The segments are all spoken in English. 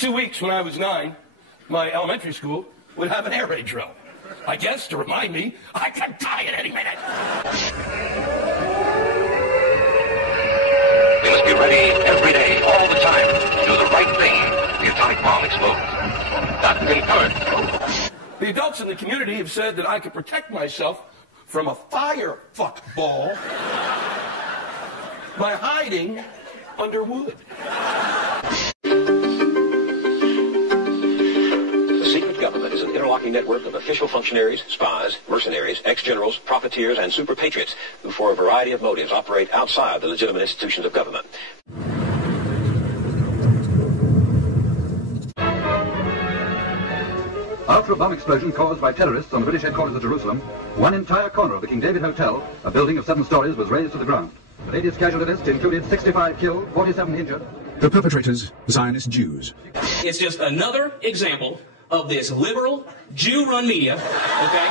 2 weeks when I was 9, my elementary school would have an air raid drill. I guess to remind me I could die at any minute. We must be ready every day, all the time, to do the right thing. The atomic bomb explodes. Not concurrent. The adults in the community have said that I could protect myself from a fire fuck ball by hiding under wood. The secret government is an interlocking network of official functionaries, spies, mercenaries, ex-generals, profiteers, and super patriots who, for a variety of motives, operate outside the legitimate institutions of government. After a bomb explosion caused by terrorists on the British headquarters at Jerusalem, one entire corner of the King David Hotel, a building of 7 stories, was razed to the ground. The latest casualty list included 65 killed, 47 injured. The perpetrators, Zionist Jews. It's just another example of this liberal, Jew-run media, okay?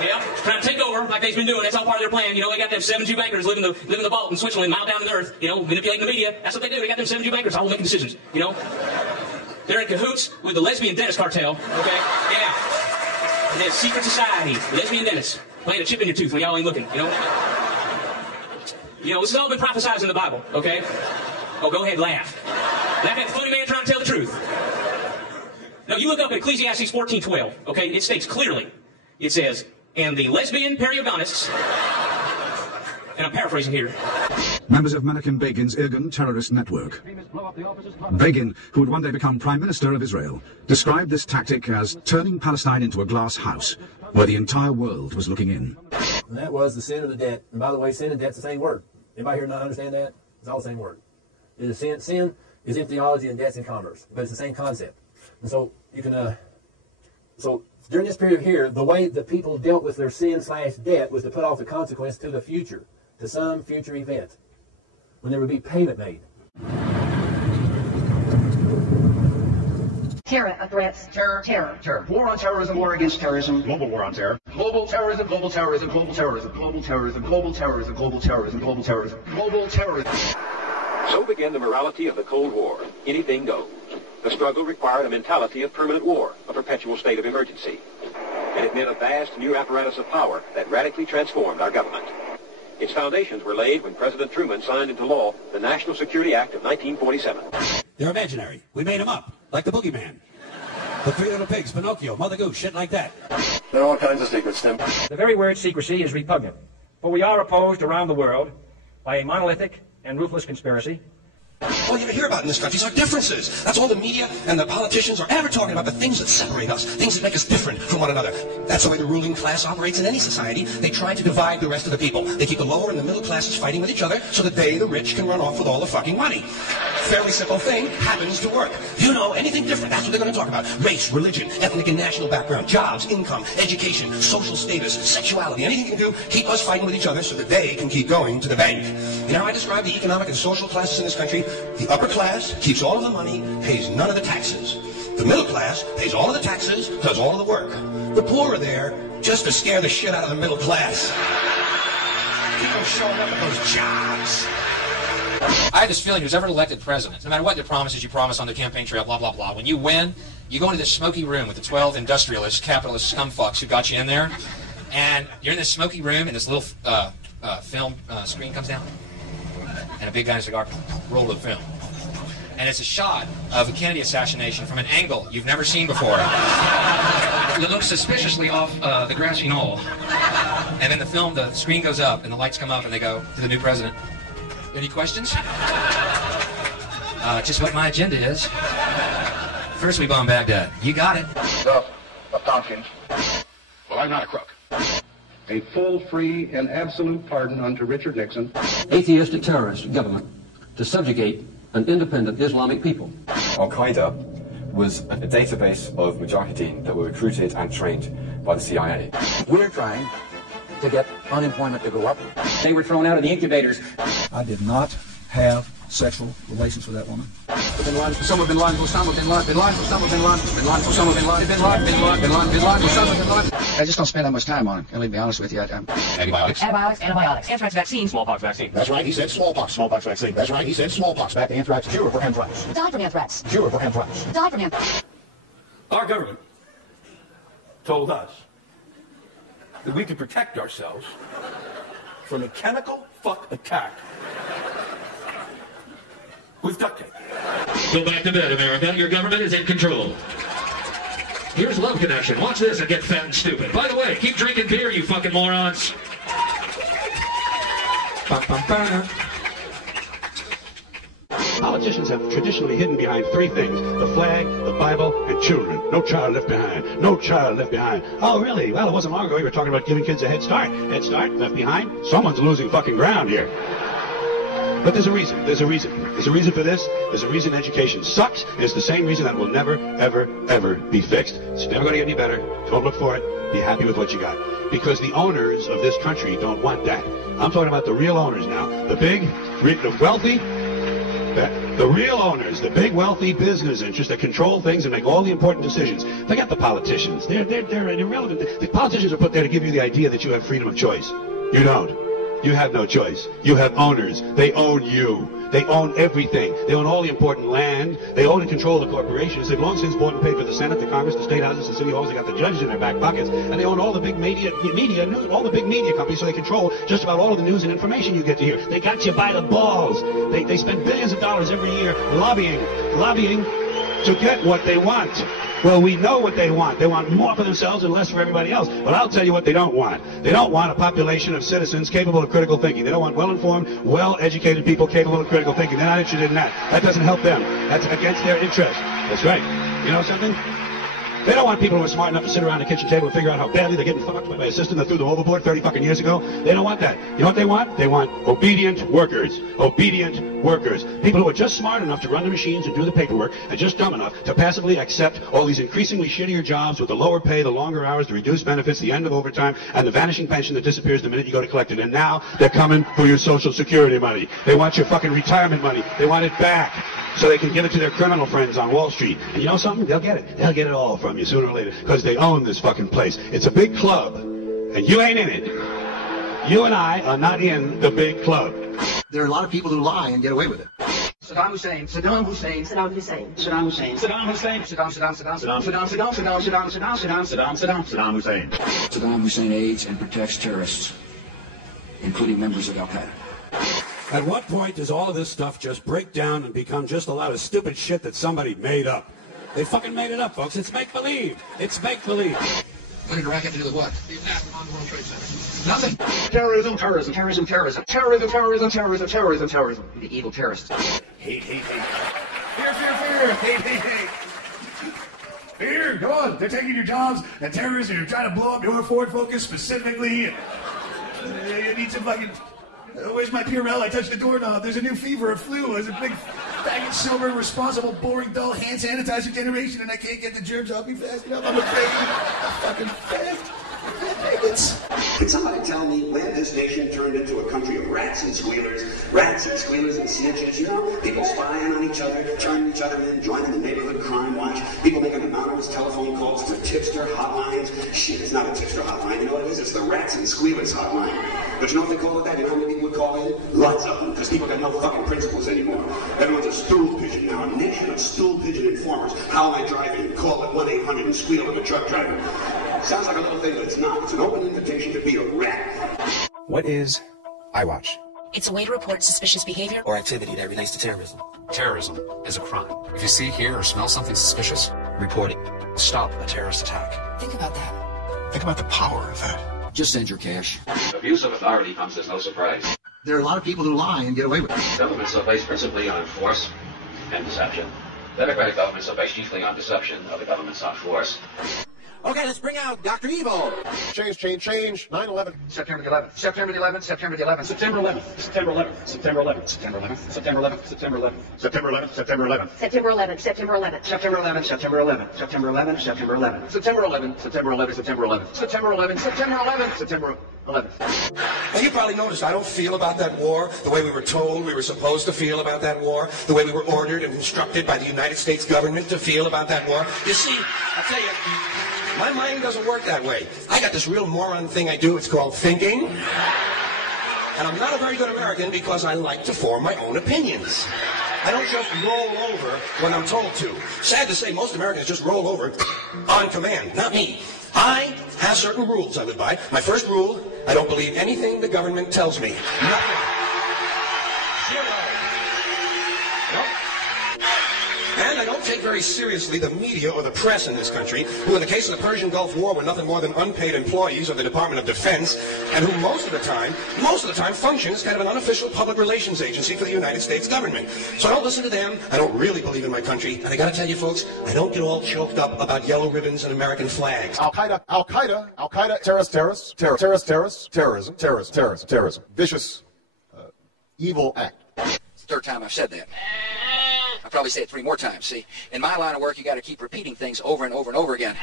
Yeah, trying to take over like they've been doing. That's all part of their plan. You know, they got them 7 Jew bankers living the vault in Switzerland, mile down to the earth, you know, manipulating the media. That's what they do. They got them 7 Jew bankers all making decisions, you know? They're in cahoots with the lesbian dentist cartel, okay? Yeah. And there's secret society, lesbian dentists, playing a chip in your tooth when y'all ain't looking, you know? You know, this has all been prophesied in the Bible, okay? Oh, go ahead, laugh. Laugh at the funny man trying to tell the truth. Now, you look up at Ecclesiastes 14:12, okay? It states clearly, it says, and the lesbian periodontists, and I'm paraphrasing here, Members of Menachem Begin's Irgun terrorist network. Begin, who would one day become Prime Minister of Israel, described this tactic as turning Palestine into a glass house, where the entire world was looking in. And that was the sin of the debt. And by the way, sin and debt's the same word. Anybody here not understand that? It's all the same word. It is sin is in theology and debt's in commerce, but it's the same concept. And so you can, so during this period here, the way the people dealt with their sin/debt was to put off the consequence to the future, to some future event, when there would be payment made. Terror of threats. Terror. War on terrorism, war against terrorism. Global war on terror. Global terrorism, global terrorism, global terrorism, global terrorism, global terrorism, global terrorism, global terrorism, global terrorism. So began the morality of the Cold War. Anything goes. The struggle required a mentality of permanent war, a perpetual state of emergency. And it meant a vast new apparatus of power that radically transformed our government. Its foundations were laid when President Truman signed into law the National Security Act of 1947. They're imaginary. We made them up, like the boogeyman. The 3 Little Pigs, Pinocchio, Mother Goose, shit like that. There are all kinds of secrets, Tim. The very word secrecy is repugnant, for we are opposed around the world by a monolithic and ruthless conspiracy. All you ever hear about in this country is our differences. That's all the media and the politicians are ever talking about, the things that separate us, things that make us different from one another. That's the way the ruling class operates in any society. They try to divide the rest of the people. They keep the lower and the middle classes fighting with each other so that they, the rich, can run off with all the fucking money. Fairly simple thing, happens to work. You know, anything different, that's what they're going to talk about. Race, religion, ethnic and national background, jobs, income, education, social status, sexuality, anything you can do, keep us fighting with each other so that they can keep going to the bank. You know how I describe the economic and social classes in this country? The upper class keeps all of the money, pays none of the taxes. The middle class pays all of the taxes, does all of the work. The poor are there just to scare the shit out of the middle class. Keep them showing up at those jobs. I have this feeling who's ever elected president, no matter what the promises you promise on the campaign trail, blah, blah, blah, when you win, you go into this smoky room with the 12 industrialist, capitalist scumfucks who got you in there, and you're in this smoky room, and this little film screen comes down, and a big guy in a cigar, roll of film. And it's a shot of a Kennedy assassination from an angle you've never seen before. It looks suspiciously off the grassy knoll. And then the screen goes up, and the lights come up, and they go to the new president. Any questions? Just what my agenda is. First we bomb Baghdad. You got it. Of Tompkins. Well, I'm not a crook. A full, free, and absolute pardon unto Richard Nixon. Atheistic terrorist government to subjugate an independent Islamic people. Al-Qaeda was a database of mujahideen that were recruited and trained by the CIA. We're trying to get unemployment to go up. They were thrown out of the incubators. I did not have sexual relations with that woman. Osama bin Laden, Osama bin Laden, bin Laden, Osama bin Laden, bin Laden, Osama bin Laden, bin Laden, bin Laden, bin Laden, bin Laden, Osama bin Laden. I just don't spend that much time on it. I'll be honest with you. Antibiotics. Antibiotics, antibiotics. Anthrax vaccine. Smallpox vaccine. That's right, he said smallpox. Smallpox vaccine. That's right, he said smallpox. Back to anthrax. Cure for anthrax. Die from anthrax. Cure for anthrax. Die from anthrax. Our government told us that we could protect ourselves from a chemical fuck attack with duct tape. Go back to bed, America. Your government is in control. Here's Love Connection. Watch this and get fat and stupid. By the way, keep drinking beer, you fucking morons. Politicians have traditionally hidden behind three things: the flag, the Bible, and children. No child left behind. No child left behind. Oh, really? Well, it wasn't long ago you were talking about giving kids a head start. Head start? Left behind? Someone's losing fucking ground here. But there's a reason. There's a reason. There's a reason for this. There's a reason education sucks. And it's the same reason that will never, ever, ever be fixed. It's never going to get any better. Don't look for it. Be happy with what you got. Because the owners of this country don't want that. I'm talking about the real owners now. The big, the wealthy, the real owners, the big wealthy business interests that control things and make all the important decisions. Forget the politicians. They're irrelevant. The politicians are put there to give you the idea that you have freedom of choice. You don't. You have no choice. You have owners. They own you. They own everything. They own all the important land. They own and control the corporations. They've long since bought and paid for the Senate, the Congress, the state houses, the city halls. They got the judges in their back pockets. And they own all the big media news, all the big media companies, so they control just about all of the news and information you get to hear. They got you by the balls. They spend billions of dollars every year lobbying to get what they want. Well, we know what they want. They want more for themselves and less for everybody else. But I'll tell you what they don't want. They don't want a population of citizens capable of critical thinking. They don't want well-informed, well-educated people capable of critical thinking. They're not interested in that. That doesn't help them. That's against their interest. That's right. You know something? They don't want people who are smart enough to sit around the kitchen table and figure out how badly they're getting fucked by a system that threw them overboard 30 fucking years ago. They don't want that. You know what they want? They want obedient workers. Obedient workers. People who are just smart enough to run the machines and do the paperwork and just dumb enough to passively accept all these increasingly shittier jobs with the lower pay, the longer hours, the reduced benefits, the end of overtime, and the vanishing pension that disappears the minute you go to collect it. And now they're coming for your Social Security money. They want your fucking retirement money. They want it back, so they can give it to their criminal friends on Wall Street. And you know something? They'll get it. They'll get it all from you sooner or later, because they own this fucking place. It's a big club, and you ain't in it. You and I are not in the big club. There are a lot of people who lie and get away with it. Saddam Hussein, Saddam Hussein, Saddam Hussein, Saddam Hussein, Saddam Hussein, Saddam Hussein. Saddam Hussein aids and protects terrorists, including members of Al-Qaeda. At what point does all of this stuff just break down and become just a lot of stupid shit that somebody made up? They fucking made it up, folks. It's make-believe. It's make-believe. What did Iraq have to do with what? The attack on the World Trade Center. Nothing. Terrorism, terrorism, terrorism, terrorism, terrorism, terrorism, terrorism, terrorism, terrorism. The evil terrorists. Hate, hate, hate. Fear, fear, fear. Hate, hate, hate. Fear, go on. They're taking your jobs, and terrorists are trying to blow up your Ford Focus specifically. You need some fucking... where's my Purell? I touched the doorknob. There's a new fever, a flu. There's a big, faggot, sober, responsible, boring, dull hand sanitizer generation, and I can't get the germs off me fast enough. I'm afraid. I'm fucking fast. Can somebody tell me when this nation turned into a country of rats and squealers and snitches, you know? People spying on each other, turning each other in, joining the neighborhood crime watch, people making anonymous telephone calls to tipster hotlines. Shit, it's not a tipster hotline, you know what it is? It's the rats and squealers hotline. But you know what they call it that? You know how many people would call in? Lots of them, because people got no fucking principles anymore. Everyone's a stool pigeon now, a nation of stool pigeon informers. How am I driving? Call it 1-800 and squeal I'm a truck driver. Sounds like a little thing, but it's not. It's an open invitation to be a rat. What is iWatch? It's a way to report suspicious behavior or activity that relates to terrorism. Terrorism is a crime. If you see, hear, or smell something suspicious, report it. Stop a terrorist attack. Think about that. Think about the power of that. Just send your cash. Abuse of authority comes as no surprise. There are a lot of people who lie and get away with it. Governments are based principally on force and deception. Democratic governments are based chiefly on deception. Other governments on force. Okay, let's bring out Dr. Evil. Change. 9/11. September the 11th. September the 11th. September the 11th. September 11th. September 11th. September 11th. September 11th. September 11th. September 11th. September 11th. September 11th. September 11th, September 11th. September 11th. September 11th. September 11th. September 11th. September 11th. September 11th. September 11th. September 11th. September 11th. September 11th. September Now, you probably noticed I don't feel about that war the way we were told we were supposed to feel about that war, the way we were ordered and instructed by the United States government to feel about that war. You see, I'll tell you, my mind doesn't work that way. I got this real moron thing I do. It's called thinking. And I'm not a very good American because I like to form my own opinions. I don't just roll over when I'm told to. Sad to say, most Americans just roll over on command. Not me. I have certain rules I live by. My first rule, I don't believe anything the government tells me. Nothing. Zero. Nope. And I don't take very seriously the media or the press in this country, who in the case of the Persian Gulf War were nothing more than unpaid employees of the Department of Defense, and who most of the time function as kind of an unofficial public relations agency for the United States government. So I don't listen to them. I don't really believe in my country. And I gotta tell you folks, I don't get all choked up about yellow ribbons and American flags. Al-Qaeda, terrorism. Vicious, evil act. It's the third time I've said that. I'll probably say it 3 more times. See, in my line of work, you got to keep repeating things over and over and over again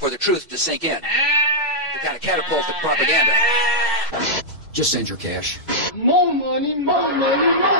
for the truth to sink in, to kind of catapult the propaganda. Just send your cash. More money, more money, more